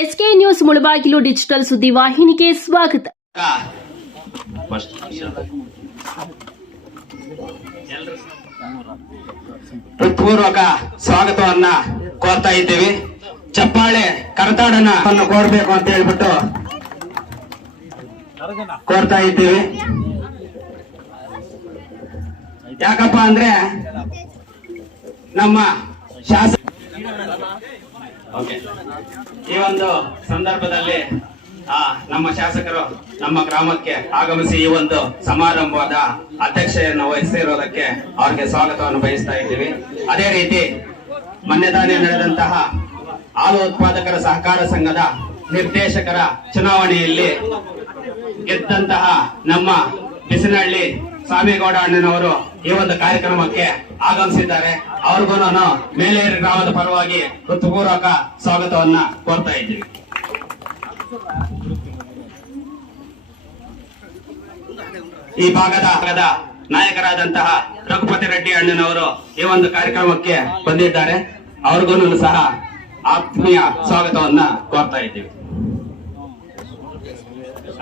SK news Mulbagal digital ಸುದ್ದಿ ವಾಹಿನಿಗೆ ಸ್ವಾಗತ. ಪೂರ್ವಕ ಸ್ವಾಗತವನ್ನ ಕೋರ್ತಾ ಇದ್ದೀವಿ. ಚಪ್ಪಾಳೆ ಕರತಾಡನ ಕೋರ್ಬೇಕು ಅಂತ ಹೇಳ್ಬಿಟ್ಟು ಕೋರ್ತಾ ಇದ್ದೀವಿ. ಯಾಕಪ್ಪ ಅಂದ್ರೆ ನಮ್ಮ ಶಾಸಕ ಓಕೆ. ಈ ಒಂದು ಸಂದರ್ಭದಲ್ಲಿ, ಆ, ನಮ್ಮ ಶಾಸಕರು ನಮ್ಮ ಗ್ರಾಮಕ್ಕೆ ಆಗಮಿಸಿ ಈ ಒಂದು ಸಮಾರಂಭದ ಅಧ್ಯಕ್ಷೆಯನ್ನು ವಹಿಸಿರೋದಕ್ಕೆ ಅವ್ರಿಗೆ ಸ್ವಾಗತವನ್ನು ಬಯಸ್ತಾ ಇದ್ದೀವಿ ಅದೇ ರೀತಿ, ಮೊನ್ನೆ ತಾನೇ ನಡೆದಂತಹ ಹಾಲು ಉತ್ಪಾದಕರ ಸಹಕಾರ ಸಂಘದ ನಿರ್ದೇಶಕರ ಚುನಾವಣೆಯಲ್ಲಿ ಗೆದ್ದಂತಹ ನಮ್ಮ ಬಿಸಿನಹಳ್ಳಿ ಸ್ವಾಮಿಗೌಡ ಅಣ್ಣನವರು ಈ ಒಂದು ಕಾರ್ಯಕ್ರಮಕ್ಕೆ ಆಗಮಿಸಿದ್ದಾರೆ. ಅವ್ರಿಗೂ ನಾನು ಮೇಲೇರಿ ಗ್ರಾಮದ ಪರವಾಗಿ ಹೃತ್ಪೂರ್ವಕ ಸ್ವಾಗತವನ್ನ ಕೋರ್ತಾ ಇದ್ದೀವಿ ಈ ಭಾಗದ ಭಾಗದ ನಾಯಕರಾದಂತಹ ರಘುಪತಿ ರೆಡ್ಡಿ ಅಣ್ಣನವರು ಈ ಒಂದು ಕಾರ್ಯಕ್ರಮಕ್ಕೆ ಬಂದಿದ್ದಾರೆ. ಅವ್ರಿಗೂ ಸಹ ಆತ್ಮೀಯ ಸ್ವಾಗತವನ್ನ ಕೋರ್ತಾ ಇದ್ದೀವಿ.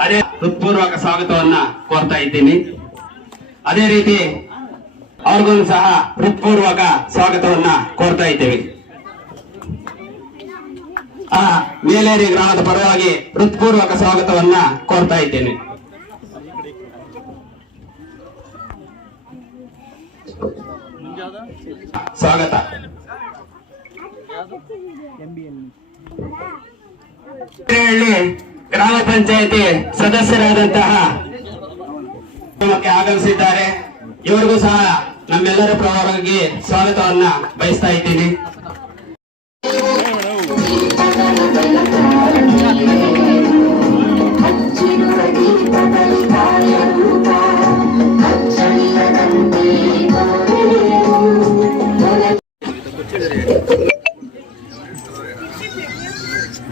ಅದೇ ಹೃತ್ಪೂರ್ವಕ ಸ್ವಾಗತವನ್ನ ಕೋರ್ತಾ ಇದ್ದೀನಿ. ಅದೇ ರೀತಿ ಅವ್ರಿಗೂ ಸಹ ಹೃತ್ಪೂರ್ವಕ ಸ್ವಾಗತವನ್ನ ಕೋರ್ತಾ ಇದ್ದೇವೆ. ಆ, ಮೇಲೇರಿ ಗ್ರಾಮದ ಪರವಾಗಿ ಹೃತ್ಪೂರ್ವಕ ಸ್ವಾಗತವನ್ನ ಕೋರ್ತಾ ಇದ್ದೇನೆ. ಸ್ವಾಗತ. ಗ್ರಾಮ ಪಂಚಾಯತಿ ಸದಸ್ಯರಾದಂತಹ ಆಗಮಿಸಿದ್ದಾರೆ. ಇವರಿಗೂ ಸಹ ನಮ್ಮೆಲ್ಲರ ಪರವಾಗಿ ಸ್ವಾಗತವನ್ನ ಬಯಸ್ತಾ ಇದ್ದೀನಿ.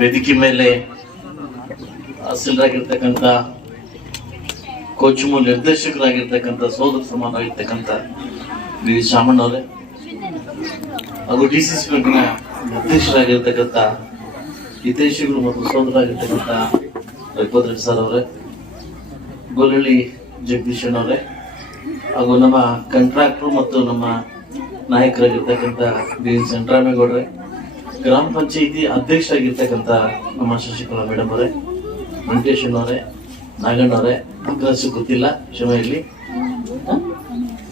ವೇದಿಕೆ ಮೇಲೆ ಹಾಸಲರಾಗಿರ್ತಕ್ಕಂಥ ಕೋಚ್ ಮೂಲ ನಿರ್ದೇಶಕರಾಗಿರ್ತಕ್ಕಂಥ, ಸೋದರ ಸಮಾನವಾಗಿರ್ತಕ್ಕಂಥ ಬಿ ವಿ. ಶಾಮಣ್ಣವರೇ ಹಾಗೂ ಡಿ ಸಿ ಸಿ ಬ್ಯಾಂಕ್ನ ನಿರ್ದೇಶಕರಾಗಿರ್ತಕ್ಕಂಥ ಹಿತೈಷಿಗಳು ಮತ್ತು ಸೋದರಾಗಿರ್ತಕ್ಕಂಥ ರಘುಪತಿ ಸರ್ ಅವರೇ ಗೊಲ್ಲಳ್ಳಿ ಜಗದೀಶನ್ ಅವರೇ, ಹಾಗೂ ನಮ್ಮ ಕಂಟ್ರಾಕ್ಟ್ರು ಮತ್ತು ನಮ್ಮ ನಾಯಕರಾಗಿರ್ತಕ್ಕಂಥ ಬಿ ಎನ್ ಸಂಟ್ರಾಮೇಗೌಡ್ರೆ ಗ್ರಾಮ ಪಂಚಾಯಿತಿ ಅಧ್ಯಕ್ಷರಾಗಿರ್ತಕ್ಕಂಥ ನಮ್ಮ ಶಶಿಕಲಾ ಮೇಡಮ್ ಅವರೇ ವೆಂಕಟೇಶನ್ ಅವರೇ ನಾಗಣ್ಣ ಅವರೇ ನಮ್ಗೆ ಹೆಸರು ಗೊತ್ತಿಲ್ಲ ಕ್ಷಮೆ ಇರಲಿ.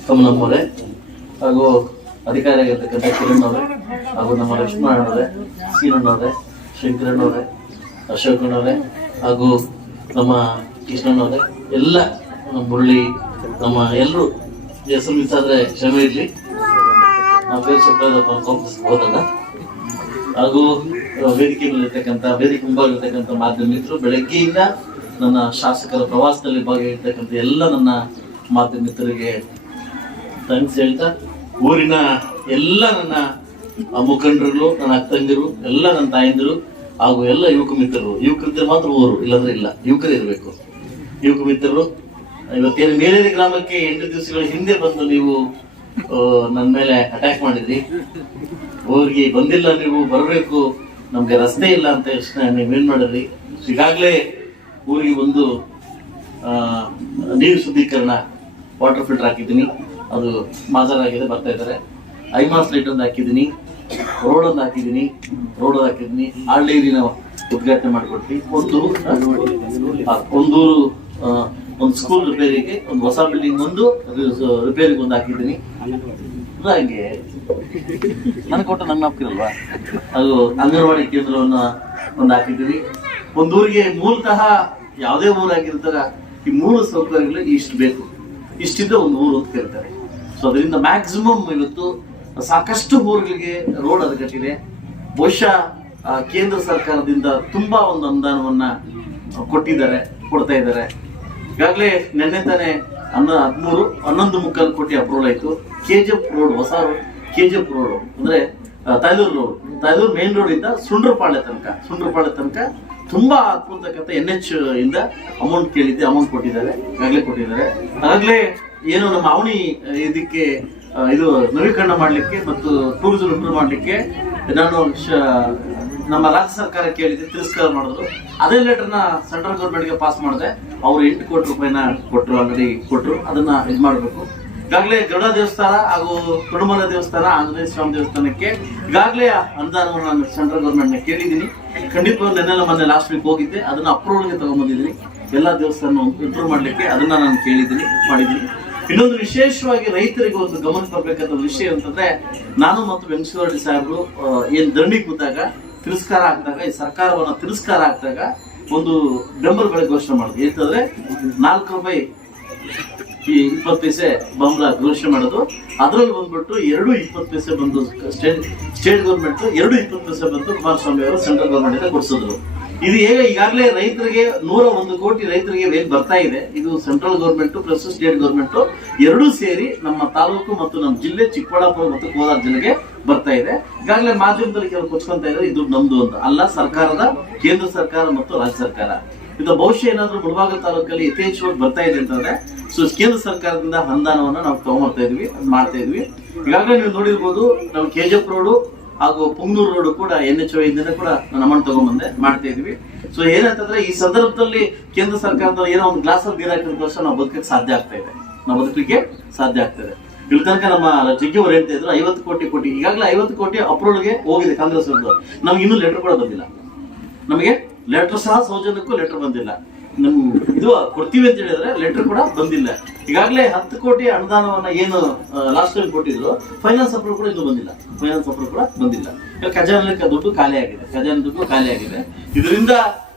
ಕಮಲಮ್ಮವ್ರೆ ಹಾಗೂ ಅಧಿಕಾರಿ ಆಗಿರ್ತಕ್ಕಂಥ ಕಿರಣ್ ಹಾಗೂ ನಮ್ಮ ಲಕ್ಷ್ಮಣ ಸೀನಣ್ಣವ್ರೆ ಶಂಕರಣ್ಣವ್ರೆ ಅಶೋಕಣ್ಣವ್ರೆ ಹಾಗೂ ನಮ್ಮ ಕೃಷ್ಣಣ್ಣ ಅವರೇ, ಎಲ್ಲ ಮುರಳಿ, ನಮ್ಮ ಎಲ್ಲರೂ ಹೆಸರು ಮಿಸ್ ಕ್ಷಮೆ ಇರಲಿ. ನಾವು ಬೇರೆ ಶಬ್ದ ಕೋಪಿಸ್ಬೋದಲ್ಲ ಹಾಗೂ ವೇದಿಕೆ ಮೇಲಿರ್ತಕ್ಕಂಥ, ವೇದಿಕೆ ಮಾಧ್ಯಮ ಮಿತ್ರರು ಬೆಳಗ್ಗೆಯಿಂದ ನನ್ನ ಶಾಸಕರ ಪ್ರವಾಸದಲ್ಲಿ ಭಾಗಿಯಾಗಿರ್ತಕ್ಕಂಥ ಎಲ್ಲ ನನ್ನ ಮಾಧ್ಯಮ ಮಿತ್ರರಿಗೆ ಥ್ಯಾಂಕ್ಸ್ ಹೇಳ್ತಾ, ಊರಿನ ಎಲ್ಲ ನನ್ನ ಮುಖಂಡರು ನನ್ನ ಅಕ್ಕಂದಿರು ಎಲ್ಲ ನನ್ನ ತಾಯಂದಿರು ಹಾಗೂ ಎಲ್ಲ ಯುವಕ ಮಿತ್ರರು. ಯುವಕರಿದ್ದರೆ ಮಾತ್ರ ಊರು, ಇಲ್ಲಾಂದ್ರೆ ಇಲ್ಲ. ಯುವಕರು ಇರಬೇಕು. ಯುವಕ ಮಿತ್ರರು, ಇವತ್ತೇನು ಮೇಲೇರಿ ಗ್ರಾಮಕ್ಕೆ ಎಂಟು ದಿವಸಗಳ ಹಿಂದೆ ಬಂದು ನೀವು ನನ್ನ ಮೇಲೆ ಅಟ್ಯಾಕ್ ಮಾಡಿದ್ರಿ. ಊರಿಗೆ ಬಂದಿಲ್ಲ ನೀವು, ಬರಬೇಕು. ನಮ್ಗೆ ರಸ್ತೆ ಇಲ್ಲ ಅಂತ ನೀವು ನೀವೇನ್ ಮಾಡಿದ್ರಿ? ಈಗಾಗಲೇ ಊರಿಗೆ ಒಂದು ನೀರು ಶುದ್ಧೀಕರಣ ವಾಟರ್ ಫಿಲ್ಟರ್ ಹಾಕಿದ್ದೀನಿ. ಅದು ಮಾಜರ್ ಆಗಿದೆ, ಬರ್ತಾ ಇದ್ದಾರೆ. ಐಮಾಸ್ ಲೈಟ್ ಒಂದು ಹಾಕಿದ್ದೀನಿ. ರೋಡ್ ಒಂದು ಹಾಕಿದ್ದೀನಿ. ರೋಡ್ ಹಾಕಿದ್ದೀನಿ. ಆಳ್ಡೇರಿನ ಉದ್ಘಾಟನೆ ಮಾಡಿಕೊಡ್ತೀನಿ ಒಂದು ಒಂದೂರು ಒಂದು ಸ್ಕೂಲ್ ರಿಪೇರಿಗೆ ಒಂದು ಹೊಸ ಬಿಲ್ಡಿಂಗ್ ಒಂದು ರಿಪೇರಿಗೆ ಒಂದು ಹಾಕಿದ್ದೀನಿ. ಹಾಗೆ. ನನ್ನ ನನಗೆ ಕೊಟ್ಟು ನಂಗೆ ಹಾಕಿರಲ್ವಾ ಅದು ಅಂಗನವಾಡಿ ಕೇಂದ್ರವನ್ನು ಒಂದು ಹಾಕಿದ್ದೀನಿ. ಒಂದು ಊರಿಗೆ ಮೂಲತಃ ಯಾವುದೇ ಊರಾಗಿರ್ತಾರ ಈ ಮೂರು ಸೌಕರ್ಯಗಳು ಇಷ್ಟು ಬೇಕು. ಇಷ್ಟಿದ್ದ ಒಂದು ಊರು ಅಂತ ಕರೀತಾರೆ. ಸೊ ಅದರಿಂದ ಮ್ಯಾಕ್ಸಿಮಮ್ ಇವತ್ತು ಸಾಕಷ್ಟು ಊರುಗಳಿಗೆ ರೋಡ್ ಹದಗೆಟ್ಟಿದೆ ಬಹುಶಃ ಕೇಂದ್ರ ಸರ್ಕಾರದಿಂದ ತುಂಬಾ ಒಂದು ಅನುದಾನವನ್ನ ಕೊಟ್ಟಿದ್ದಾರೆ, ಕೊಡ್ತಾ ಇದ್ದಾರೆ. ಈಗಾಗಲೇ ನಿನ್ನೆ ತಾನೇ ಹನ್ನ ಹದಿಮೂರು, ಹನ್ನೊಂದು ಮುಕ್ಕಾಲು ಕೋಟಿ ಅಪ್ರೂವಲ್ ಆಯ್ತು. ಕೆಜಿಎಫ್ ರೋಡ್ ಹೊಸ ಕೆಜಿಎಫ್ ರೋಡ್ ಅಂದ್ರೆ Tailur road Thaidur main road ಇಂದ ಸುಂಡ್ರಪಾಳ್ಯ ತನಕ ಸುಂಡ್ರಪಾಳ್ಯ ತನಕ ತುಂಬಾ ಹಾಕ್ತಕ್ಕಂಥ ಎನ್ ಎಚ್ ಇಂದ ಅಮೌಂಟ್ ಕೇಳಿದ್ದೆ ಅಮೌಂಟ್ ಕೊಟ್ಟಿದ್ದಾರೆ ಈಗಾಗಲೇ ಕೊಟ್ಟಿದ್ದಾರೆ. ಆಗಲೇ ಏನು ನಮ್ಮ ಅವಣಿ ಇದಕ್ಕೆ ಇದು ನವೀಕರಣ ಮಾಡಲಿಕ್ಕೆ ಮತ್ತು ಟೂರಿಸಂ ಇಂಪ್ರೂವ್ ಮಾಡಲಿಕ್ಕೆ ನಾನು ನಮ್ಮ ರಾಜ್ಯ ಸರ್ಕಾರ ಕೇಳಿದ್ದೆ, ತಿರಸ್ಕಾರ ಮಾಡಿದ್ರು. ಅದೇ ಲೆಟರ್ನ ಸೆಂಟ್ರಲ್ ಗೌರ್ಮೆಂಟ್ಗೆ ಪಾಸ್ ಮಾಡಿದೆ. ಅವರು ಎಂಟು ಕೋಟಿ ರೂಪಾಯಿನ ಕೊಟ್ಟರು ಆಲ್ರೆಡಿ ಕೊಟ್ಟರು ಅದನ್ನ ಇದು ಮಾಡಬೇಕು. ಈಗಾಗಲೇ ಗರುಡ ದೇವಸ್ಥಾನ ಹಾಗೂ ಕಡುಮಲ ದೇವಸ್ಥಾನ, ಆಂಜನೇಯ ಸ್ವಾಮಿ ದೇವಸ್ಥಾನಕ್ಕೆ ಈಗಾಗಲೇ ಅನುದಾನವನ್ನು ನಾನು ಸೆಂಟ್ರಲ್ ಗೌರ್ಮೆಂಟ್ನ ಕೇಳಿದ್ದೀನಿ. ಖಂಡಿತವಾಗಿ ನೆನ್ನೆಲ್ಲ ಮೊನ್ನೆ ಲಾಸ್ಟ್ ವೀಕ್ ಹೋಗಿದ್ದೆ. ಅದನ್ನು ಅಪ್ರೂವಲ್ಗೆ ತಗೊಂಡ್ಬಂದಿದ್ದೀನಿ ಎಲ್ಲ ದೇವಸ್ಥಾನ ಇಂಪ್ರೂವ್ ಮಾಡಲಿಕ್ಕೆ ಅದನ್ನ ನಾನು ಕೇಳಿದ್ದೀನಿ, ಮಾಡಿದ್ದೀನಿ. ಇನ್ನೊಂದು ವಿಶೇಷವಾಗಿ ರೈತರಿಗೆ ಒಂದು ಗಮನ ತರಬೇಕಾದ ವಿಷಯ ಅಂತಂದ್ರೆ, ನಾನು ಮತ್ತು ವೆಂಕಟೇಶ್ವರ ಸಾಹೇಬರು ಏನು ದಂಡಿ ಕೂತಾಗ ತಿರಸ್ಕಾರ ಆಗ್ದಾಗ, ಈ ಸರ್ಕಾರವನ್ನ ತಿರಸ್ಕಾರ ಆಗ್ದಾಗ ಒಂದು ಬೆಂಬಲ ಬೆಳೆ ಘೋಷಣೆ ಮಾಡಿದ್ವಿ. ಅಂತಂದ್ರೆ ನಾಲ್ಕು ರೂಪಾಯಿ ಈ ಇಪ್ಪತ್ತು ಪೈಸೆ ಬಂಬಲ ಘೋಷಣೆ ಮಾಡೋದು. ಅದರಲ್ಲಿ ಬಂದ್ಬಿಟ್ಟು ಎರಡು ಇಪ್ಪತ್ತು ಪೈಸೆ ಬಂದು ಸ್ಟೇಟ್ ಸ್ಟೇಟ್ ಗೌರ್ಮೆಂಟ್ ಎರಡು ಇಪ್ಪತ್ತು ಪೈಸೆ ಬಂದು ಕುಮಾರಸ್ವಾಮಿ ಅವರು ಸೆಂಟ್ರಲ್ ಗೌರ್ಮೆಂಟ್ ಇಂದ ಕೊಡಿಸಿದ್ರು. ಇದು ಹೇಗೆ ಈಗಾಗಲೇ ರೈತರಿಗೆ ನೂರ ಒಂದು ಕೋಟಿ ರೈತರಿಗೆ ವೇಗ ಬರ್ತಾ ಇದೆ. ಇದು central government plus state government. ಎರಡೂ ಸೇರಿ ನಮ್ಮ ತಾಲೂಕು ಮತ್ತು ನಮ್ಮ ಜಿಲ್ಲೆ ಚಿಕ್ಕಬಳ್ಳಾಪುರ ಮತ್ತು ಕೋಲಾರ ಜಿಲ್ಲೆಗೆ ಬರ್ತಾ ಇದೆ. ಈಗಾಗಲೇ ಮಾಧ್ಯಮದಲ್ಲಿ ಕೆಲವು ಕೊಚ್ಕೊಂತ ಇದ್ದಾರೆ, ಇದು ನಮ್ದು ಅಂತ ಅಲ್ಲ. ಸರ್ಕಾರದ, ಕೇಂದ್ರ ಸರ್ಕಾರ ಮತ್ತು ರಾಜ್ಯ ಸರ್ಕಾರ. ಇದು ಬಹುಶಃ ಏನಾದ್ರೂ ಮುಳಬಾಗಿಲು ತಾಲೂಕಲ್ಲಿ ಯಥೇಚ್ಛವಾಗಿ ಬರ್ತಾ ಇದೆ ಅಂತಂದ್ರೆ ಸೊ ಕೇಂದ್ರ ಸರ್ಕಾರದಿಂದ ಅನುದಾನವನ್ನ ನಾವು ತಗೊಂಡ್ಬರ್ತಾ ಇದ್ವಿ ಮಾಡ್ತಾ ಇದ್ವಿ. ಈಗಾಗಲೇ ನೀವು ನೋಡಿರ್ಬೋದು, ನಾವು ಕೆಜಿಎಫ್ ರೋಡು ಹಾಗೂ ಪುಂಗ್ನೂರು ರೋಡ್ ಕೂಡ ಎನ್ ಎಚ್ ಇಂದ ಕೂಡ ನಾನು ಅಮೌಂಟ್ ತಗೊಂಡ್ಬಂದೆ ಮಾಡ್ತಾ ಇದ್ವಿ. ಸೊ ಏನಂತಂದ್ರೆ, ಈ ಸಂದರ್ಭದಲ್ಲಿ ಕೇಂದ್ರ ಸರ್ಕಾರದ ಏನೋ ಒಂದು ಗ್ಲಾಸ್ ಅಲ್ಲಿ ನೀರು ಹಾಕಿದ ನಾವು ಬದುಕಕ್ಕೆ ಸಾಧ್ಯ ಆಗ್ತಾ ಇದೆ. ನಾವು ಬದುಕಲಿಕ್ಕೆ ಸಾಧ್ಯ ಆಗ್ತದೆ ಇಲ್ಲಿ ತನಕ ನಮ್ಮ ಜಗ್ಗಿ ಅವ್ರು ಹೇಳ್ತಾ ಇದ್ರು, ಐವತ್ತು ಕೋಟಿ ಕೋಟಿ. ಈಗಾಗಲೇ ಐವತ್ತು ಕೋಟಿ ಅಪ್ರೂವಲ್ಗೆ ಹೋಗಿದೆ ಕಾಂಗ್ರೆಸ್ ಅವ್ರದ್ದು. ನಮ್ಗೆ ಇನ್ನೂ ಲೆಟರ್ ಕೂಡ ಬಂದಿಲ್ಲ. ನಮಗೆ ಲೆಟರ್ ಸಹ ಸೌಜನ್ಯಕ್ಕೂ ಲೆಟರ್ ಬಂದಿಲ್ಲ. ನಮ್ ಇದು ಕೊಡ್ತೀವಿ ಅಂತ ಹೇಳಿದ್ರೆ ಲೆಟರ್ ಕೂಡ ಬಂದಿಲ್ಲ. ಈಗಾಗಲೇ ಹತ್ತು ಕೋಟಿ ಅನುದಾನವನ್ನ ಏನು ಲಾಸ್ಟ್ ಟೈಮ್ ಕೊಟ್ಟಿದ್ರು ಫೈನಾನ್ಸ್ ಅಪ್ರೂವ್ ಕೂಡ ಇನ್ನೂ ಬಂದಿಲ್ಲ. ಫೈನಾನ್ಸ್ ಅಪ್ರೂವ್ ಕೂಡ ಬಂದಿಲ್ಲ. ಖಜಾನೆ ದುಡ್ಡು ಖಾಲಿ ಆಗಿದೆ. ಖಜಾನೆ ದುಡ್ಡು ಖಾಲಿ ಆಗಿದೆ. ಇದರಿಂದ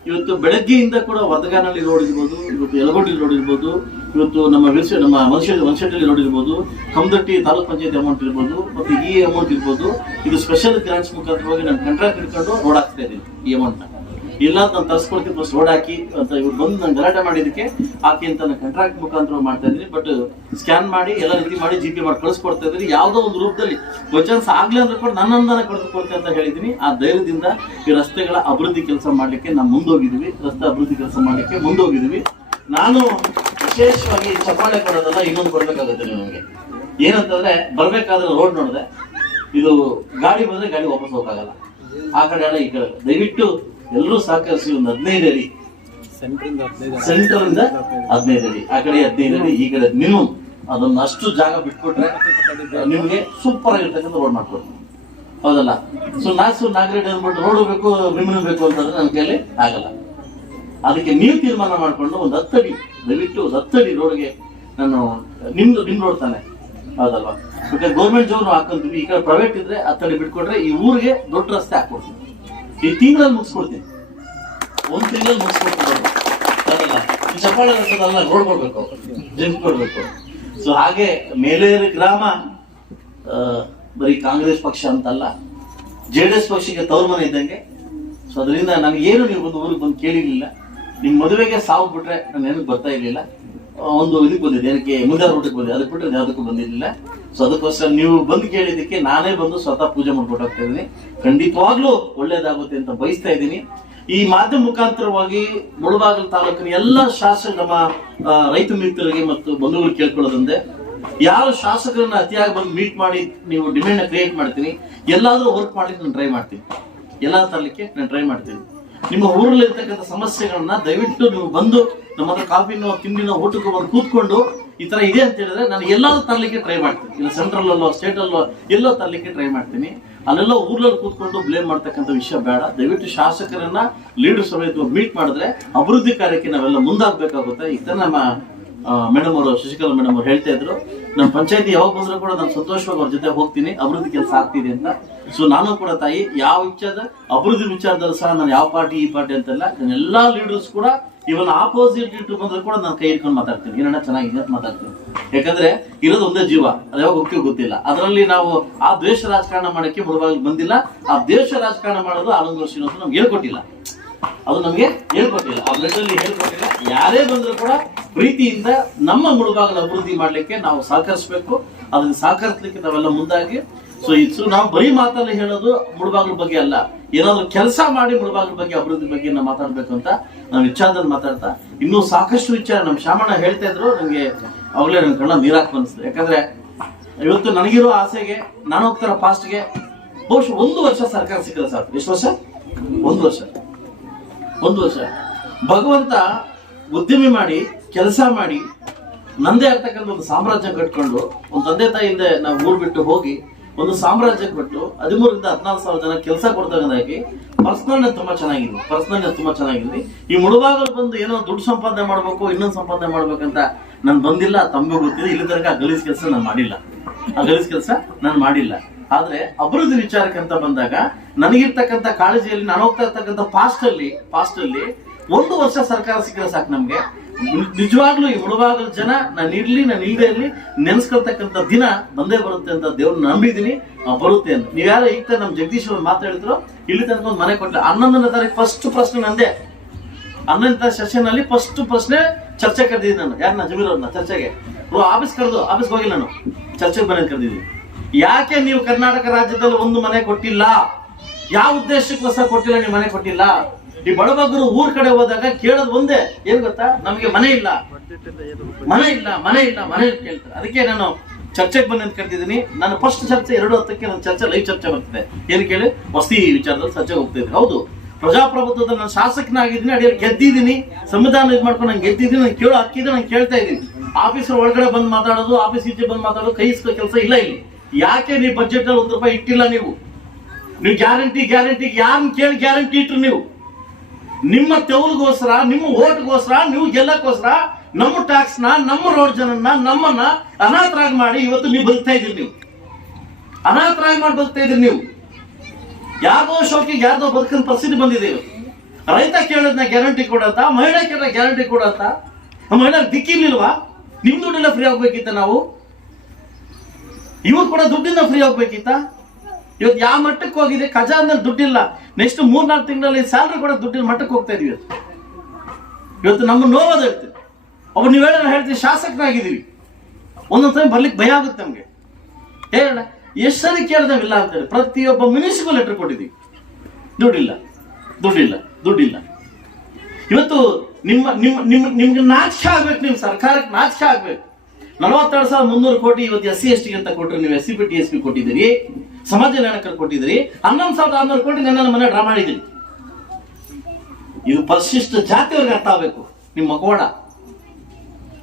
ಇವತ್ತು ಬೆಳಗ್ಗೆಯಿಂದ ಕೂಡ ವದಗಾನಲ್ಲಿ ರೋಡ್ ಇರ್ಬೋದು ಇವತ್ತು ಯಲಗೋಡಿ ರೋಡ್ ಇರ್ಬೋದು ಇವತ್ತು ನಮ್ಮ ವಿರ್ಸ ನಮ್ಮ ಮನುಷ್ಯ ಮನುಷ್ಯದಲ್ಲಿ ರೋಡ್ ಇರ್ಬೋದು ಕಮದಟ್ಟಿ ತಾಲೂಕ್ ಪಂಚಾಯತ್ ಅಮೌಂಟ್ ಇರ್ಬೋದು, ಮತ್ತು ಈ ಅಮೌಂಟ್ ಇರ್ಬೋದು. ಇದು ಸ್ಪೆಷಲ್ ಗ್ರಾಂಟ್ಸ್ ಮುಖಾಂತರವಾಗಿ ನಾನು ಕಾಂಟ್ರಾಕ್ಟ್ ಹಿಡ್ಕೊಂಡು ರೋಡ್ ಹಾಕ್ತಾ ಇದ್ದೀನಿ, ಈ ಅಮೌಂಟ್ ಇಲ್ಲ ನಾನು ತರಿಸ್ಕೊಡ್ತೀನಿ ಫಸ್ಟ್ ರೋಡ್ ಹಾಕಿ ಅಂತ ಇವ್ರು ಬಂದು ನಾನು ಗಲಾಟೆ ಮಾಡಿದಕ್ಕೆ ಆಕೆ ನಾನು ಕಾಂಟ್ರಾಕ್ಟ್ ಮುಖಾಂತರ ಮಾಡ್ತಾ ಇದ್ದೀನಿ. ಬಟ್ ಸ್ಕ್ಯಾನ್ ಮಾಡಿ, ಎಲ್ಲ ರೀತಿ ಮಾಡಿ ಜಿ ಪೇ ಮಾಡಿ ಕಳಿಸ್ಕೊಡ್ತಾ ಇದ್ದೀನಿ. ಯಾವುದೋ ಒಂದು ರೂಪದಲ್ಲಿ ಚಾನ್ಸ್ ಆಗ್ಲಿ ಅಂದ್ರೆ ಕೂಡ ನನ್ನ ಅನುದಾನ ಕೊಡ್ತೀನಿ ಅಂತ ಹೇಳಿದ್ದೀನಿ. ಆ ಧೈರ್ಯದಿಂದ ಈ ರಸ್ತೆಗಳ ಅಭಿವೃದ್ಧಿ ಕೆಲಸ ಮಾಡಲಿಕ್ಕೆ ನಾವು ಮುಂದೋಗಿದ್ವಿ ರಸ್ತೆ ಅಭಿವೃದ್ಧಿ ಕೆಲಸ ಮಾಡಲಿಕ್ಕೆ ಮುಂದೋಗಿದ್ವಿ ನಾನು ವಿಶೇಷವಾಗಿ ಚಪ್ಪಾಳೆ ಕೊಡೋದಲ್ಲ ಇನ್ನೊಂದು ಕೊಡಬೇಕಾಗುತ್ತೆ ನಿಮಗೆ. ಏನಂತಂದ್ರೆ, ಬರ್ಬೇಕಾದ್ರೆ ರೋಡ್ ನೋಡಿದೆ. ಇದು ಗಾಡಿ ಬಂದ್ರೆ ಗಾಡಿ ವಾಪಸ್ ಹೋಗಕ್ಕಾಗಲ್ಲ. ಆ ಕಡೆ ಎಲ್ಲ ಈ ಕಡೆ. ದಯವಿಟ್ಟು ಎಲ್ಲರೂ ಸಹಕರಿಸಿ ಒಂದು ಹದಿನೈದು ಅಡಿ. ಸೆಂಟರ್ ಇಂದ ಹದಿನೈದು ಅಡಿ. ಆ ಕಡೆ ಹದಿನೈದು ಅಡಿ ಈ ಕಡೆ ಮಿನಿಮಮ್ ಅದನ್ನ ಅಷ್ಟು ಜಾಗ ಬಿಟ್ಕೊಟ್ರೆ ನಿಮ್ಗೆ ಸೂಪರ್ ಆಗಿರ್ತಕ್ಕಂಥ ರೋಡ್ ಮಾಡ್ಕೊಡ್ತೀನಿ ಹೌದಲ್ಲ? ಸೊ ನಾಸು ನಾಗರೇಟ್ ಅಂದ್ಬಿಟ್ಟು ರೋಡ್ ಬೇಕು ಮಿಮಿನ ಬೇಕು ಅಂತಂದ್ರೆ ನನ್ನ ಕೈಯಲ್ಲಿ ಆಗಲ್ಲ. ಅದಕ್ಕೆ ನೀವು ತೀರ್ಮಾನ ಮಾಡ್ಕೊಂಡು ಒಂದು ಹತ್ತಡಿ ದಯವಿಟ್ಟು ಒಂದು ಹತ್ತಡಿ ರೋಡ್ಗೆ ನಾನು ನಿಮ್ದು ನಿಮ್ ರೋಡ್ ತಾನೆ. ಹೌದಲ್ವಾ? ಬೇಕಾದ್ರೆ ಗೌರ್ಮೆಂಟ್ ಜೋನ್ ಹಾಕೊಂತೀವಿ. ಈ ಕಡೆ ಪ್ರೈವೇಟ್ ಇದ್ರೆ ಹತ್ತಡಿ ಬಿಟ್ಕೊಟ್ರೆ ಈ ಊರಿಗೆ ದೊಡ್ಡ ರಸ್ತೆ ಹಾಕೊಡ್ತೀನಿ ಈ ತಿಂಗಳಲ್ಲಿ ಮುಗಿಸ್ಕೊಡ್ತೀನಿ. ಒಂದ್ ತಿಂಗಳಲ್ಲಿ ಮುಗಿಸ್ಕೊಡ್ತೀನಿ ಅದಲ್ಲ. ಈ ಚಪ್ಪಾಳೆ ರಸದಲ್ಲ ರೋಡ್ ಕೊಡ್ಬೇಕು. ಸೊ ಹಾಗೆ ಮೇಲೇರಿ ಗ್ರಾಮ ಬರೀ ಕಾಂಗ್ರೆಸ್ ಪಕ್ಷ ಅಂತಲ್ಲ, ಜೆ ಡಿ ಎಸ್ ಪಕ್ಷಕ್ಕೆ ತವ್ರ ಮನೆ ಇದ್ದಂಗೆ. ಸೊ ಅದರಿಂದ ನನಗೆ ಏನು ನೀವು ಒಂದು ಊರಿಗೆ ಬಂದು ಕೇಳಿರ್ಲಿಲ್ಲ. ನಿಮ್ಮ ಮದುವೆಗೆ ಸಾವು ಬಿಟ್ರೆ ನಾನು ಏನಕ್ಕೆ ಬರ್ತಾ ಇರಲಿಲ್ಲ ಒಂದು ಇದಕ್ಕೆ ಬಂದಿದ್ದೆ. ಏನಕ್ಕೆ ಮುಂದೆ ರೂಟಿಗೆ ಬಂದಿದೆ ಅದಕ್ಕೆ ಬಿಟ್ಟರೆ ಯಾವುದಕ್ಕೂ ಬಂದಿರಲಿಲ್ಲ. ಸೊ ಅದಕ್ಕೋಸ್ಕರ ನೀವು ಬಂದು ಕೇಳಿದ್ದಕ್ಕೆ ನಾನೇ ಬಂದು ಸ್ವತಃ ಪೂಜೆ ಮಾಡ್ಬಿಟ್ಟು ಹೋಗ್ತಾ ಇದ್ದೀನಿ. ಖಂಡಿತವಾಗ್ಲೂ ಒಳ್ಳೇದಾಗುತ್ತೆ ಅಂತ ಬಯಸ್ತಾ ಇದ್ದೀನಿ. ಈ ಮಾಧ್ಯಮ ಮುಖಾಂತರವಾಗಿ ಮುಳಬಾಗಿಲು ತಾಲೂಕಿನ ಎಲ್ಲ ಶಾಸಕ ನಮ್ಮ ರೈತ ಮಿತ್ರರಿಗೆ ಮತ್ತು ಬಂಧುಗಳು ಕೇಳ್ಕೊಳ್ಳೋದಂದೆ ಯಾರು ಶಾಸಕರನ್ನ ಅತಿಯಾಗಿ ಬಂದು ಮೀಟ್ ಮಾಡಿ ನೀವು ಡಿಮ್ಯಾಂಡ್ ಕ್ರಿಯೇಟ್ ಮಾಡ್ತೀನಿ, ಎಲ್ಲಾದ್ರೂ ವರ್ಕ್ ಮಾಡ್ಲಿಕ್ಕೆ ನಾನು ಟ್ರೈ ಮಾಡ್ತೀನಿ. ಎಲ್ಲ ತರಲಿಕ್ಕೆ ನಾನು ಟ್ರೈ ಮಾಡ್ತೀನಿ. ನಿಮ್ಮ ಊರಲ್ಲಿ ಇರ್ತಕ್ಕಂಥ ಸಮಸ್ಯೆಗಳನ್ನ ದಯವಿಟ್ಟು ನೀವು ಬಂದು ನಮ್ಮ ಹತ್ರ ಕಾಫಿನೋ, ತಿಂಡಿನೋ, ಊಟಕ್ಕೆ ಬಂದು ಕೂತ್ಕೊಂಡು ಈ ತರ ಇದೆ ಅಂತ ಹೇಳಿದ್ರೆ ನಾನು ಎಲ್ಲಾದ್ರೂ ತರಲಿಕ್ಕೆ ಟ್ರೈ ಮಾಡ್ತೀನಿ. ಇಲ್ಲ ಸೆಂಟ್ರಲ್ ಅಲ್ಲೋ ಸ್ಟೇಟ್ ಅಲ್ಲೋ ಎಲ್ಲೋ ತರಲಿಕ್ಕೆ ಟ್ರೈ ಮಾಡ್ತೀನಿ. ಅಲ್ಲೆಲ್ಲ ಊರ್ಲಲ್ಲಿ ಕೂತ್ಕೊಂಡು ಬ್ಲೇಮ್ ಮಾಡ್ತಕ್ಕಂಥ ವಿಷಯ ಬೇಡ. ದಯವಿಟ್ಟು ಶಾಸಕರನ್ನ ಲೀಡರ್ ಸಮೇತ ಮೀಟ್ ಮಾಡಿದ್ರೆ ಅಭಿವೃದ್ಧಿ ಕಾರ್ಯಕ್ಕೆ ನಾವೆಲ್ಲ ಮುಂದಾಗಬೇಕಾಗುತ್ತೆ. ತರ ನಮ್ಮ ಮೇಡಮ್ ಅವರು, ಶಶಿಕಲಾ ಮೇಡಮ್ ಅವ್ರು ಹೇಳ್ತಾ ಇದ್ರು ನಮ್ಮ ಪಂಚಾಯತಿ ಯಾವಾಗ ಬಂದ್ರು ಕೂಡ ನಾನು ಸಂತೋಷವಾಗಿ ಅವ್ರ ಜೊತೆ ಹೋಗ್ತೀನಿ, ಅಭಿವೃದ್ಧಿ ಕೆಲಸ ಆಗ್ತಿದೆ ಅಂತ. ಸೊ ನಾನು ಕೂಡ ತಾಯಿ, ಯಾವ ವಿಚಾರದ ಅಭಿವೃದ್ಧಿ ವಿಚಾರದಲ್ಲಿ ಸಹ ನಾನು ಯಾವ ಪಾರ್ಟಿ, ಈ ಪಾರ್ಟಿ ಅಂತಲ್ಲ ನಾನು ಎಲ್ಲಾ ಲೀಡರ್ಸ್ ಕೂಡ ಇವನ್ ಆಪೋಸಿಟ್ ಇಟ್ಟು ಬಂದ್ರು ಕೂಡ ನಾನು ಕೈ ಇಟ್ಕೊಂಡು ಮಾತಾಡ್ತೀನಿ. ಏನಣ್ಣ ಚೆನ್ನಾಗಿದೆ ಅಂತ ಮಾತಾಡ್ತೀನಿ ಯಾಕಂದ್ರೆ ಇರೋದು ಒಂದೇ ಜೀವ, ಅದು ಯಾವಾಗ ಹೋಗ್ತೀವಿ ಗೊತ್ತಿಲ್ಲ. ಅದರಲ್ಲಿ ನಾವು ಆ ದ್ವೇಷ ರಾಜಕಾರಣ ಮಾಡಕ್ಕೆ ಮುಳುವಾಗಿ ಬಂದಿಲ್ಲ. ಆ ದೇಶ ರಾಜಕಾರಣ ಮಾಡೋದು ಆನಂದ್ ಶ್ರೀನಿವಾಸ ನಮ್ಗೆ ಹೇಳ್ಕೊಟ್ಟಿಲ್ಲ. ಅದು ನಮಗೆ ಹೇಳ್ಕೊಟ್ಟಿಲ್ಲ. ಆ ಬ್ಲಡ್ ಅಲ್ಲಿ ಹೇಳ್ಕೊಟ್ಟಿಲ್ಲ. ಯಾರೇ ಬಂದ್ರು ಕೂಡ ಪ್ರೀತಿಯಿಂದ ನಮ್ಮ ಮುಳುಬಾಗಲ ಅಭಿವೃದ್ಧಿ ಮಾಡ್ಲಿಕ್ಕೆ ನಾವು ಸಹಕರಿಸಬೇಕು. ಅದನ್ನ ಸಹಕರಿಸಲಿಕ್ಕೆ ನಾವೆಲ್ಲ ಮುಂದಾಗಿ. ಸೊ ಇದು ನಾವು ಬರೀ ಮಾತಲ್ಲಿ ಹೇಳೋದು ಮುಳುಬಾಗಲ ಬಗ್ಗೆ ಅಲ್ಲ. ಏನಾದ್ರು ಕೆಲಸ ಮಾಡಿ ಮುಳುಬಾಗಲ ಬಗ್ಗೆ, ಅಭಿವೃದ್ಧಿ ಬಗ್ಗೆ ನಾವು ಮಾತಾಡ್ಬೇಕು ಅಂತ ನಾವು ವಿಚಾರದಲ್ಲಿ ಮಾತಾಡ್ತಾ. ಇನ್ನೂ ಸಾಕಷ್ಟು ವಿಚಾರ ನಮ್ಮ ಶಾಮಣ್ಣ ಹೇಳ್ತಾ ಇದ್ರು. ನನಗೆ ಅವಾಗಲೇ ನನ್ನ ಕಣ್ಣ ನೀರಾಕ್ ಅನಿಸ್ತದೆ. ಯಾಕಂದ್ರೆ ಇವತ್ತು ನನಗಿರೋ ಆಸೆಗೆ ನಾನು ಹೋಗ್ತಾರ ಪಾಸ್ಟ್ಗೆ ಬಹುಶಃ ಒಂದು ವರ್ಷ ಸರ್ಕಾರ ಸಿಕ್ಕಿದೆ ಸರ್ ಎಷ್ಟು ವರ್ಷ? ಒಂದು ವರ್ಷ. ಒಂದು ವರ್ಷ. ಭಗವಂತ ಉದ್ಯಮಿ ಮಾಡಿ ಕೆಲಸ ಮಾಡಿ ನಂದೇ ಆಗ್ತಕ್ಕಂಥ ಒಂದು ಸಾಮ್ರಾಜ್ಯ ಕಟ್ಕೊಂಡು ಒಂದು ತಂದೆ ತಾಯಿಯಿಂದ ನಾವು ಊರ್ ಬಿಟ್ಟು ಹೋಗಿ ಒಂದು ಸಾಮ್ರಾಜ್ಯ ಕೊಟ್ಟು ಹದಿಮೂರಿಂದ ಹದಿನಾಲ್ಕು ಸಾವಿರ ಜನ ಕೆಲಸ ಕೊಡ್ತಕ್ಕಂಥಾಗಿ ಪರ್ಸನಲ್ ತುಂಬಾ ಚೆನ್ನಾಗಿದೆ ಪರ್ಸನಲ್ ತುಂಬಾ ಚೆನ್ನಾಗಿದೆ ಈ ಮುಳುಬಾಗಲು ಬಂದು ಏನೋ ದುಡ್ಡು ಸಂಪಾದನೆ ಮಾಡ್ಬೇಕು, ಇನ್ನೊಂದು ಸಂಪಾದನೆ ಮಾಡ್ಬೇಕಂತ ನಾನು ಬಂದಿಲ್ಲ. ತಮ್ಗೆ ಗೊತ್ತಿದೆ, ಇಲ್ಲಿ ತನಕ ಆ ಕೆಲಸ ನಾನು ಮಾಡಿಲ್ಲ. ಆ ಗಲೀಜ್ ಕೆಲಸ ನಾನು ಮಾಡಿಲ್ಲ. ಆದ್ರೆ ಅಭಿವೃದ್ಧಿ ವಿಚಾರಕ್ಕೆ ಅಂತ ಬಂದಾಗ ನನಗಿರ್ತಕ್ಕಂಥ ಕಾಳಜಿಯಲ್ಲಿ ನಾನು ಹೋಗ್ತಾ ಇರ್ತಕ್ಕಂಥ ಪಾಸ್ಟ್ ಅಲ್ಲಿ ಒಂದು ವರ್ಷ ಸರ್ಕಾರ ಸಿಕ್ಕಿದ್ರೆ ಸಾಕು ನಮ್ಗೆ. ನಿಜವಾಗ್ಲೂ ಈ ಮುಳುಬಾಗಲ ಜನ, ನಾನು ಇರ್ಲಿ, ನಾನು ಇಲ್ಲದೆ ಇರ್ಲಿ, ನೆನ್ಸ್ಕೊಳ್ತಕ್ಕಂಥ ದಿನ ಬಂದೇ ಬರುತ್ತೆ ಅಂತ ದೇವ್ರನ್ನ ನಂಬಿದ್ದೀನಿ. ಬರುತ್ತೆ ಅಂತ. ನೀವು ಯಾರೋ ಈಗ ನಮ್ಮ ಜಗದೀಶ್ ಅವ್ರು ಮಾತಾಡಿದ್ರು, ಇಲ್ಲಿ ತನಕ ಒಂದು ಮನೆ ಕೊಟ್ಟ ಹನ್ನೊಂದನೇ ತಾರೀಕು ಫಸ್ಟ್ ಪ್ರಶ್ನೆ ನಂದೇ. ಹನ್ನೊಂದನೇ ಸೆಷನ್ ಅಲ್ಲಿ ಫಸ್ಟ್ ಪ್ರಶ್ನೆ ಚರ್ಚೆ ಕರೆದಿದ್ದೀನಿ ನಾನು. ಯಾರನ್ನ ಜಮೀರ್ ಅವ್ರನ್ನ ಚರ್ಚೆಗೆ? ಆಫೀಸ್ ಕರೆದು ಆಫೀಸ್ ಹೋಗಿಲ್ಲ ನಾನು. ಚರ್ಚೆಗೆ ಬರೋದು ಕರೆದಿದ್ದೀನಿ. ಯಾಕೆ ನೀವು ಕರ್ನಾಟಕ ರಾಜ್ಯದಲ್ಲಿ ಒಂದು ಮನೆ ಕೊಟ್ಟಿಲ್ಲ? ಯಾವ ಉದ್ದೇಶಕ್ಕೋಸ್ಕರ ಕೊಟ್ಟಿಲ್ಲ, ನೀವು ಮನೆ ಕೊಟ್ಟಿಲ್ಲ? ಈ ಬಡಬಗ್ಗರು ಊರ್ ಕಡೆ ಹೋದಾಗ ಕೇಳೋದು ಒಂದೇ. ಏನ್ ಗೊತ್ತಾ? ನಮಗೆ ಮನೆ ಇಲ್ಲ. ಮನೆ ಇಲ್ಲ ಮನೆ ಇಲ್ಲ, ಮನೆ ಕೇಳ್ತಾರೆ. ಅದಕ್ಕೆ ನಾನು ಚರ್ಚೆಗೆ ಬನ್ನಿ ಅಂತ ಕರ್ತಿದ್ದೀನಿ ನಾನು ಫಸ್ಟ್ ಚರ್ಚೆ, ಎರಡು ಹತ್ತಕ್ಕೆ ನನ್ನ ಚರ್ಚೆ ಲೈವ್ ಚರ್ಚೆ ಬರ್ತದೆ. ಏನ್ ಕೇಳಿ? ವಸ್ತಿ ವಿಚಾರದಲ್ಲಿ ಚರ್ಚೆ ಹೋಗ್ತಾ ಇದ್ದೀನಿ. ಹೌದು. ಪ್ರಜಾಪ್ರಭುತ್ವದ ನಾನು ಶಾಸಕನಾಗಿದ್ದೀನಿ, ಅಡಿಯಲ್ಲಿ ಗೆದ್ದಿದ್ದೀನಿ. ಸಂವಿಧಾನ ಇದು ಮಾಡ್ಕೊಂಡು ನಾನು ಗೆದ್ದಿದ್ದೀನಿ, ನಾನು ಕೇಳೋ ಹಕ್ಕಿದೆ, ನಾನು ಕೇಳ್ತಾ ಇದ್ದೀನಿ. ಆಫೀಸರ್ ಒಳಗಡೆ ಬಂದು ಮಾತಾಡೋದು, ಆಫೀಸ್ ಈಚೆ ಬಂದು ಮಾತಾಡೋದು, ಕೈ ಕೆಲಸ ಇಲ್ಲ ಇಲ್ಲಿ. ಯಾಕೆ ನೀವು ಬಜೆಟ್ ಅಲ್ಲಿ ಒಂದು ರೂಪಾಯಿ ಇಟ್ಟಿಲ್ಲ ನೀವು? ನೀವು ಗ್ಯಾರಂಟಿ ಗ್ಯಾರಂಟಿ ಯಾರನ್ನ ಕೇಳಿ ಗ್ಯಾರಂಟಿ ಇಟ್ರು ನೀವು? ನಿಮ್ಮ ತೆವಲ್ಗೋಸ್ಕರ ನಿಮ್ಮ ಓಟ್ಗೋಸ್ಕರ, ನೀವು ಗೆಲ್ಲಕ್ಕೋಸ್ಕರ ನಮ್ಮ ಟ್ಯಾಕ್ಸ್ನ, ನಮ್ಮ ರೋಡ್ ಜನನ್ನ, ನಮ್ಮನ್ನ ಅನಾಥರಾಗಿ ಮಾಡಿ ಇವತ್ತು ನೀವು ಬದುಕ್ತಾ ಇದ್ದೀರಿ ನೀವು. ಅನಾಥರಾಗಿ ಮಾಡಿ ಬದುಕ್ತಾ ಇದ್ದೀರಿ ನೀವು. ಯಾರ್ದೋ ಶೋಕಿಗೆ ಯಾರ್ದೋ ಬದುಕಿನ ಪರಿಸ್ಥಿತಿ ಬಂದಿದೆ ಇವತ್ತು. ರೈತ ಕೇಳೋದನ್ನ ಗ್ಯಾರಂಟಿ ಕೊಡತ್ತ, ಮಹಿಳೆ ಕೇಳಿದ ಗ್ಯಾರಂಟಿ ಕೊಡತ್ತ, ಮಹಿಳೆ ದಿಕ್ಕಿರ್ಲಿಲ್ವಾ ನಿಮ್ ದುಡ್ಡೆಲ್ಲ ಫ್ರೀ ಆಗ್ಬೇಕಿತ್ತ ನಾವು? ಇವ್ರು ಕೂಡ ದುಡ್ಡಿಂದ ಫ್ರೀ ಆಗ್ಬೇಕಿತ್ತ? ಇವತ್ತು ಯಾವ ಮಟ್ಟಕ್ಕೆ ಹೋಗಿದೆ? ಖಜಾನಲ್ಲಿ ದುಡ್ಡಿಲ್ಲ. ನೆಕ್ಸ್ಟ್ ಮೂರ್ನಾಲ್ಕು ತಿಂಗಳಲ್ಲಿ ಸ್ಯಾಲ್ರಿ ಕೂಡ ದುಡ್ಡಿನ ಮಟ್ಟಕ್ಕೆ ಹೋಗ್ತಾ ಇದೀವಿ ಇವತ್ತು. ಇವತ್ತು ನಮ್ಮ ನೋವಾದ ಹೇಳ್ತೀವಿ ಒಬ್ಬ ನೀವು ಹೇಳ ಹೇಳ್ತೀವಿ ಶಾಸಕರಾಗಿದ್ದೀವಿ ಒಂದೊಂದು ಸಲ ಬರ್ಲಿಕ್ಕೆ ಭಯ ಆಗುತ್ತೆ ನಮಗೆ. ಹೇಳ ಎಷ್ಟು ಸರಿ ಅಂತ ಅಂತೇಳಿ ಪ್ರತಿಯೊಬ್ಬ ಮುನಿಸಿಪಲ್ ಲೆಟರ್ ಕೊಟ್ಟಿದ್ದೀವಿ. ದುಡ್ಡಿಲ್ಲ ದುಡ್ಡಿಲ್ಲ ದುಡ್ಡಿಲ್ಲ. ಇವತ್ತು ನಿಮ್ಮ ನಿಮ್ಮ ನಿಮ್ಮ, ನಿಮ್ಗೆ ನಾಚಿಕೆ ಆಗ್ಬೇಕು, ನಿಮ್ಮ ಸರ್ಕಾರಕ್ಕೆ ನಾಚಿಕೆ ಆಗ್ಬೇಕು. ನಲವತ್ತೆರಡು ಸಾವಿರದ ಮುನ್ನೂರು ಕೋಟಿ ಇವತ್ತು ಎಸ್ ಸಿ ಎಸ್ ಟಿ ಅಂತ ಕೊಟ್ಟರು, ನೀವು S C B T S P ಕೊಟ್ಟಿದ್ದೀರಿ. ಸಮಾಜ ನಾಯಕರು ಕೊಟ್ಟಿದ್ರಿ, ಹನ್ನೊಂದು ಸಾವಿರದ ಆರ್ನೂರು ಕೋಟಿ ನನ್ನ ಮನೆ ಡ್ರಾ ಮಾಡಿದ್ರಿ ಇದು ಪರಿಶಿಷ್ಟ ಜಾತಿಯವ್ರಿಗೆ ಅರ್ಥ ಆಗ್ಬೇಕು, ನಿಮ್ಮ ಮಗವಾಡ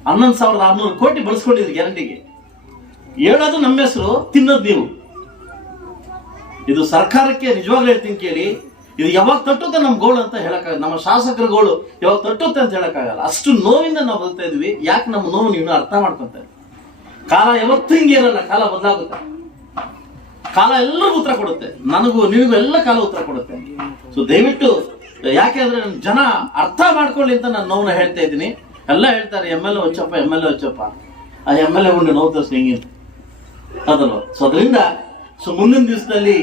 ಹನ್ನೊಂದು ಸಾವಿರದ ಆರ್ನೂರು ಕೋಟಿ ಬಳಸ್ಕೊಂಡಿದ್ರಿ ಗ್ಯಾರಂಟಿಗೆ. ಹೇಳೋದು ನಮ್ಮ ಹೆಸರು, ತಿನ್ನೋದು ನೀವು. ಇದು ಸರ್ಕಾರಕ್ಕೆ ನಿಜವಾಗ್ಲೂ ಹೇಳ್ತೀನಿ ಕೇಳಿ, ಇದು ಯಾವಾಗ ತಟ್ಟುತ್ತೆ ನಮ್ಮ ಗೋಳು ಅಂತ ಹೇಳಕ್ಕಾಗಲ್ಲ, ನಮ್ಮ ಶಾಸಕರ ಗೋಳು ಯಾವಾಗ ತಟ್ಟುತ್ತೆ ಅಂತ ಹೇಳಕ್ಕಾಗಲ್ಲ. ಅಷ್ಟು ನೋವಿಂದ ನಾವು ಬದುಕ್ತಾ ಇದ್ವಿ, ಯಾಕೆ ನಮ್ಮ ನೋವು ನೀವು ಅರ್ಥ ಮಾಡ್ಕೊತಾರೆ ಕಾಲ ಯಾವತ್ತೂ ಹಿಂಗೆ ಇರಲ್ಲ, ಕಾಲ ಬದಲಾಗುತ್ತೆ. ಕಾಲ ಎಲ್ಲರಿಗೂ ಉತ್ತರ ಕೊಡುತ್ತೆ. ನನಗೂ ನಿಮಗೂ ಎಲ್ಲ ಕಾಲ ಉತ್ತರ ಕೊಡುತ್ತೆ. ಸೊ ದಯವಿಟ್ಟು, ಯಾಕೆ ಅಂದ್ರೆ ಜನ ಅರ್ಥ ಮಾಡ್ಕೊಳ್ಳಿ ಅಂತ ನಾನು ನೋವನ್ನ ಹೇಳ್ತಾ ಇದ್ದೀನಿ. ಎಲ್ಲ ಹೇಳ್ತಾರೆ, M L A Hochappa M L A Hochappa ಆ ಎಂ ಎಲ್ ಎ ಉಂಡು ನೋವು ತೋರಿಸಿ ಅದಲ್ವ ಸೊ ಅದರಿಂದ ಸೊ ಮುಂದಿನ ದಿವಸದಲ್ಲಿ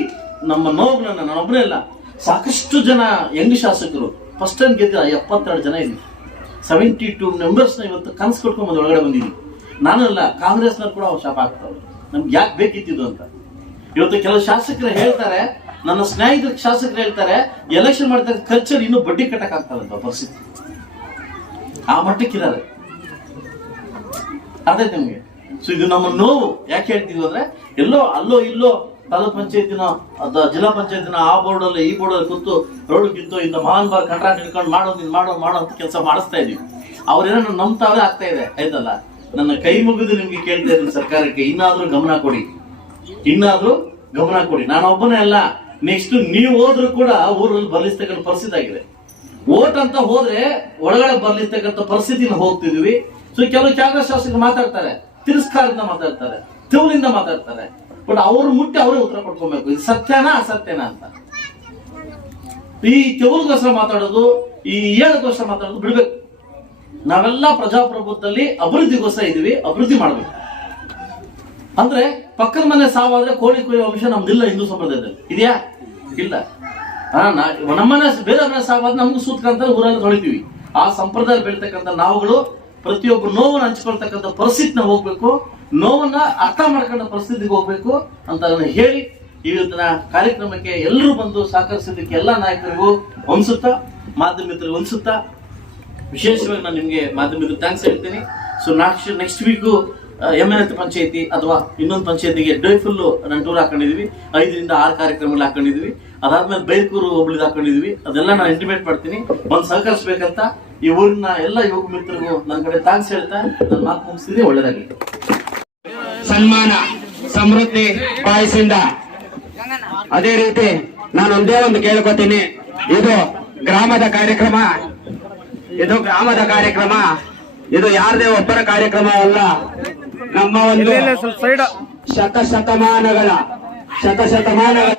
ನಮ್ಮ ನೋವುಗಳನ್ನ ನಾನೊಬ್ಬರೇ ಅಲ್ಲ, ಸಾಕಷ್ಟು ಜನ ಯಂಗ್ ಶಾಸಕರು ಫಸ್ಟ್ ಟೈಮ್ ಗೆದ್ದ ಎಪ್ಪತ್ತೆರಡು ಜನ ಇದ್ವಿ ಸೆವೆಂಟಿ ಟೂ ಮೆಂಬರ್ಸ್ನ ಇವತ್ತು ಕನ್ಸು ಕೊಟ್ಕೊಂಡ್ ಒಳಗಡೆ ಬಂದಿದ್ವಿ ನಾನಲ್ಲ, ಕಾಂಗ್ರೆಸ್ನವ್ರು ಕೂಡ ಅವ್ರು ಶಾಪ ಆಗ್ತಾವೆ ನಮ್ಗೆ ಯಾಕೆ ಬೇಕಿತ್ತಿದ್ದು ಅಂತ? ಇವತ್ತು ಕೆಲವು ಶಾಸಕರು ಹೇಳ್ತಾರೆ, ನನ್ನ ಸ್ನೇಹಿತರ ಶಾಸಕರು ಹೇಳ್ತಾರೆ ಎಲೆಕ್ಷನ್ ಮಾಡಿದಾಗ ಖರ್ಚಲ್ಲಿ ಇನ್ನೂ ಬಡ್ಡಿ ಕಟ್ಟಕ್ ಆಗ್ತಾರಂತ ಪರಿಸ್ಥಿತಿ. ಆ ಮಟ್ಟಕ್ಕಿದ್ದಾರೆ ಅದೇ ನಿಮ್ಗೆ. ಸೊ ಇದು ನಮ್ಮ ನೋವು. ಯಾಕೆ ಹೇಳ್ತೀವಿ ಅಂದ್ರೆ, ಎಲ್ಲೋ ಅಲ್ಲೋ ಇಲ್ಲೋ ತಾಲೂಕ್ ಪಂಚಾಯತಿನ ಅಥವಾ ಜಿಲ್ಲಾ ಪಂಚಾಯತಿನ ಆ ಬೋರ್ಡ್ ಅಲ್ಲಿ ಈ ಬೋರ್ಡ್ ಅಲ್ಲಿ ಕೂತು ರೋಡ್ ಕಿತ್ತು ಇಂದ ಮಹಾನ್ ಬಾರ್ ಕಂಟ್ರಾಕ್ಟ್ ಹಿಡ್ಕೊಂಡು ಮಾಡೋ, ನೀನ್ ಮಾಡೋ ಮಾಡೋ ಅಂತ ಕೆಲಸ ಮಾಡಿಸ್ತಾ ಇದೀವಿ. ಅವ್ರೇನೋ ನಮ್ತಾವೇ ಆಗ್ತಾ ಇದೆ. ಆಯ್ತಲ್ಲ? ನನ್ನ ಕೈ ಮುಗಿದು ನಿಮ್ಗೆ ಕೇಳ್ತಾ ಇದ್ದೀನಿ ಸರ್ಕಾರಕ್ಕೆ. ಇನ್ನಾದ್ರೂ ಗಮನ ಕೊಡಿ. ಇನ್ನಾದ್ರೂ ಗಮನ ಕೊಡಿ. ನಾನು ಒಬ್ಬನೇ ಅಲ್ಲ. ನೆಕ್ಸ್ಟ್ ನೀವು ಹೋದ್ರೂ ಕೂಡ ಊರಲ್ಲಿ ಬರ್ಲಿಸ್ತಕ್ಕಂಥ ಪರಿಸ್ಥಿತಿ ಆಗಿದೆ. ಓಟ್ ಅಂತ ಹೋದ್ರೆ ಒಳಗಡೆ ಬರ್ಲಿಸ್ತಕ್ಕಂಥ ಪರಿಸ್ಥಿತಿನ ಹೋಗ್ತಿದೀವಿ. ಸೊ ಕೆಲವು ಕಾಂಗ್ರೆಸ್ ಶಾಸಕರು ಮಾತಾಡ್ತಾರೆ. ತಿರಸ್ಕಾರದಿಂದ ಮಾತಾಡ್ತಾರೆ. ತಿರುಳಿಂದ ಮಾತಾಡ್ತಾರೆ. ಬಟ್ ಅವ್ರು ಮುಟ್ಟಿ ಅವರೇ ಉತ್ತರ ಕೊಡ್ಕೊಬೇಕು ಇದು ಸತ್ಯನಾ ಅಸತ್ಯನಾ ಅಂತ. ಈ ತೆವಲ್ಗೋಸ್ಕರ ಮಾತಾಡೋದು, ಈ ಏಳಗೋಸ್ಕರ ಮಾತಾಡೋದು ಬಿಡ್ಬೇಕು. ನಾವೆಲ್ಲ ಪ್ರಜಾಪ್ರಭುತ್ವದಲ್ಲಿ ಅಭಿವೃದ್ಧಿಗೋಸ್ಕರ ಇದೀವಿ ಅಭಿವೃದ್ಧಿ ಮಾಡ್ಬೇಕು. ಅಂದ್ರೆ ಪಕ್ಕದ ಮನೆ ಸಾವಾದ್ರೆ ಕೋಳಿ ಕೊಯ್ಯೋ ಅಂಶ ನಮ್ದಿಲ್ಲ ಹಿಂದೂ ಸಂಪ್ರದಾಯದಲ್ಲಿ. ಇದೆಯಾ? ಇಲ್ಲ. ಹಾ, ನಾ- ನಮ್ಮನೆ ಬೇರೆ ಮನೆ ಸಾವಾದ್ರೆ ನಮ್ಗೆ ಸೂತ್ಕಂತ ಊರಲ್ಲಿ ತೊಳಿತೀವಿ. ಆ ಸಂಪ್ರದಾಯ ಬೆಳಿತಕ್ಕಂಥ ನಾವುಗಳು ಪ್ರತಿಯೊಬ್ಬರು ನೋವನ್ನು ಹಂಚ್ಕೊಳ್ತಕ್ಕಂಥ ಪರಿಸ್ಥಿತಿನ ಹೋಗ್ಬೇಕು, ನೋವನ್ನ ಅರ್ಥ ಮಾಡ್ಕೊಂಡ ಪರಿಸ್ಥಿತಿಗೆ ಹೋಗ್ಬೇಕು ಅಂತ ಹೇಳಿ ಇವತ್ತಿನ ಕಾರ್ಯಕ್ರಮಕ್ಕೆ ಎಲ್ಲರೂ ಬಂದು ಸಹಕರಿಸಿದ್ದಕ್ಕೆ ಎಲ್ಲ ನಾಯಕರಿಗೂ ಹೊಂದಿಸುತ್ತಾ ಮಾಧ್ಯಮಿತರಿಗೂ ಹೊಂದಿಸುತ್ತಾ ವಿಶೇಷವಾಗಿ ನಾನು ನಿಮಗೆ ಮಾಧ್ಯಮಿಕ ಥ್ಯಾಂಕ್ಸ್ ಹೇಳ್ತೀನಿ. So next next week M N ಪಂಚಾಯತಿ ಅಥವಾ ಇನ್ನೊಂದು ಪಂಚಾಯತಿಗೆ ಡೈ ಫುಲ್ ನಾನು ಟೂರ್ ಹಾಕೊಂಡಿದ್ವಿ. ಐದರಿಂದ ಆರು ಕಾರ್ಯಕ್ರಮಗಳು ಹಾಕೊಂಡಿದ್ವಿ. ಅದಾದ್ಮೇಲೆ ಬೈಕೂರು ಹೋಬಳಿದ ಹಾಕೊಂಡಿದ್ವಿ. ಅದೆಲ್ಲ ನಾನು ಇಂಟಿಮೇಟ್ ಮಾಡ್ತೀನಿ. ಒಂದು ಸಹಕರಿಸ್ಬೇಕಂತ ಈ ಊರಿನ ಎಲ್ಲ ಯುವಕ ಮಿತ್ರರಿಗೂ ನನ್ನ ಕಡೆ ಥ್ಯಾಂಕ್ಸ್ ಹೇಳ್ತಾ ನನ್ನ ಮಾತು ಮುಗಿಸಿದ್ರೆ ಒಳ್ಳೇದಾಗಲಿ. ಸನ್ಮಾನ, ಸಮೃದ್ಧಿ ಪಾಯಸಿಂದ ಅದೇ ರೀತಿ ನಾನು ಒಂದೇ ಒಂದು ಕೇಳ್ಕೊತೀನಿ. ಇದು ಗ್ರಾಮದ ಕಾರ್ಯಕ್ರಮ. ಇದು ಗ್ರಾಮದ ಕಾರ್ಯಕ್ರಮ. ಇದು ಯಾರದೇ ಒಬ್ಬರ ಕಾರ್ಯಕ್ರಮವಲ್ಲ ನಮ್ಮ ಒಂದು ಶತ ಶತಮಾನಗಳ ಶತ ಶತಮಾನಗಳ